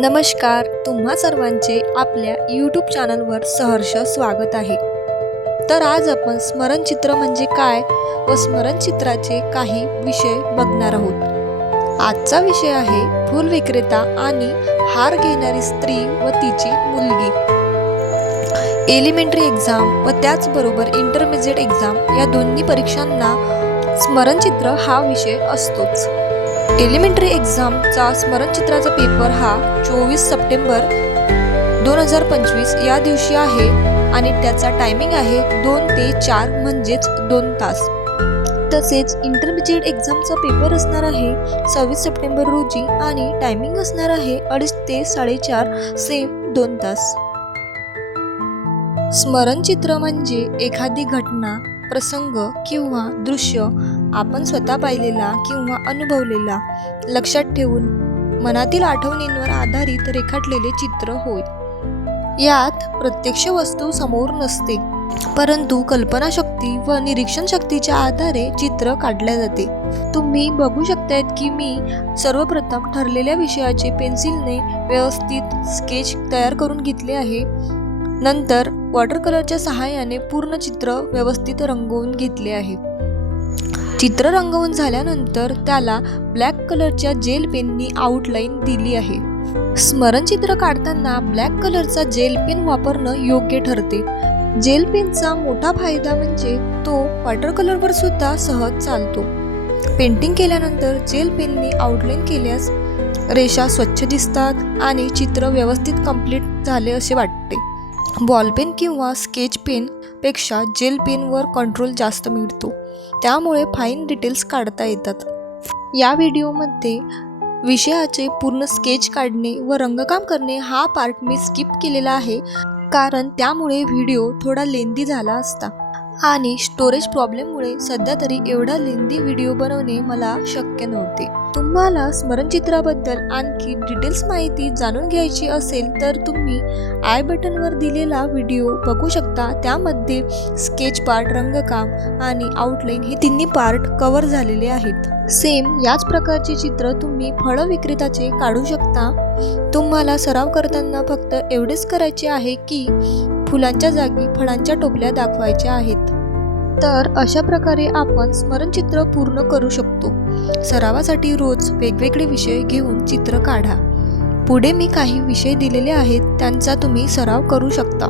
नमस्कार, तुम्हा सर्वांचे आपल्या यूट्यूब चॅनलवर सहर्ष स्वागत आहे। तर आज आपण स्मरणचित्र म्हणजे काय व स्मरणचित्राचे काही विषय बघणार आहोत। आजचा विषय आहे फूल विक्रेता आणि हार घेणारी स्त्री व तिची मुलगी। एलिमेंटरी एक्झाम व त्याचबरोबर इंटरमिजिएट एक्झाम या दोन्ही परीक्षांना स्मरणचित्र हा विषय असतोच। एलिमेंटरी एक्झामचा स्मरणचित्राचा पेपर हा 24 सप्टेंबर 2025 या दिवशी आहे आणि त्याचा टायमिंग आहे 2 ते 4 म्हणजेच 2 तास। तसेच इंटरमिजिएट एक्झामचा पेपर असणार आहे 26 सप्टेंबर रोजी आणि टायमिंग असणार आहे 2:30 ते 4:30 सेम 2 तास। स्मरणचित्र म्हणजे एखादी घटना, प्रसंग किंवा दृश्य आपण स्वतः पाहिलेला किंवा अनुभवलेला लक्षात ठेवून मनातील आठवणींवर आधारित रेखाटलेले चित्र होय। यात प्रत्यक्ष वस्तू समोर नसते, परंतु कल्पनाशक्ती व निरीक्षण शक्तीच्या आधारे चित्र काढले जाते। तुम्ही बघू शकतायत की मी सर्वप्रथम ठरलेल्या विषयाचे पेन्सिलने व्यवस्थित स्केच तयार करून घेतले आहे। नंतर वॉटर कलरच्या सहाय्याने पूर्ण चित्र व्यवस्थित रंगवून घेतले आहे। चित्र रंगवून झाल्यानंतर त्याला ब्लॅक कलरच्या जेल पेननी आउटलाईन दिली आहे। स्मरणचित्र काढताना ब्लॅक कलरचा जेल पेन वापरणं योग्य ठरते। जेल पेनचा मोठा फायदा म्हणजे तो वॉटर कलरवर सुद्धा सहज चालतो। पेंटिंग केल्यानंतर जेल पेननी आउटलाईन केल्यास रेषा स्वच्छ दिसतात आणि चित्र व्यवस्थित कंप्लीट झाले असे वाटते। बॉलपेन किंवा स्केच पेन पेक्षा जेल पेनवर कंट्रोल जास्त मिळतो, त्यामुळे फाईन डिटेल्स काढता येतात। या व्हिडिओमध्ये विषयाचे पूर्ण स्केच काढणे व रंगकाम करणे हा पार्ट मी स्किप केलेला आहे, कारण त्यामुळे व्हिडिओ थोडा लेंदी झाला असता आणि स्टोरेज प्रॉब्लेममुळे सध्या तरी एवढा लेंदी व्हिडिओ बनवणे मला शक्य नव्हते। तुम्हाला स्मरणचित्राबद्दल आणखी डिटेल्स माहिती जाणून घ्यायची असेल तर तुम्ही आय बटनवर दिलेला व्हिडिओ बघू शकता। त्यामध्ये स्केच पार्ट, रंगकाम आणि आउटलाईन हे तिन्ही पार्ट कव्हर झालेले आहेत। सेम याच प्रकारचे चित्र तुम्ही फळ विक्रेताचे काढू शकता। तुम्हाला सराव करताना फक्त एवढेच करायचे आहे की फुलांच्या जागी फळांच्या टोपल्या दाखवायच्या आहेत। तर अशा प्रकारे आपण स्मरणचित्र पूर्ण करू शकतो। सरावासाठी रोज वेगवेगळे विषय घेऊन चित्र काढा। पुढे मी काही विषय दिलेले आहेत, त्यांचा तुम्ही सराव करू शकता।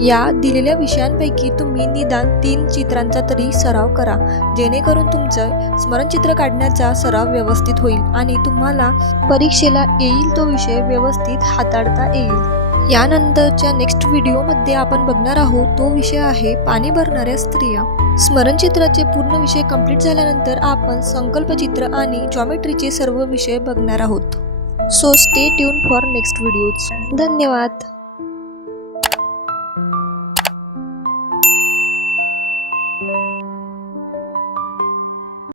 या दिलेल्या विषयांपैकी तुम्ही निदान 3 चित्रांचा तरी सराव करा, जेणेकरून तुमचं स्मरणचित्र काढण्याचा सराव व्यवस्थित होईल आणि तुम्हाला परीक्षेला येईल तो विषय व्यवस्थित हाताळता येईल। यानंतरच्या नेक्स्ट व्हिडिओमध्ये आपण बघणार आहोत तो विषय आहे पाणी भरणाऱ्या स्त्रिया। स्मरणचित्राचे पूर्ण विषय कंप्लीट झाल्यानंतर आपण संकल्पचित्र आणि जॉमेट्रीचे सर्व विषय बघणार आहोत। So stay tune for next videos. धन्यवाद।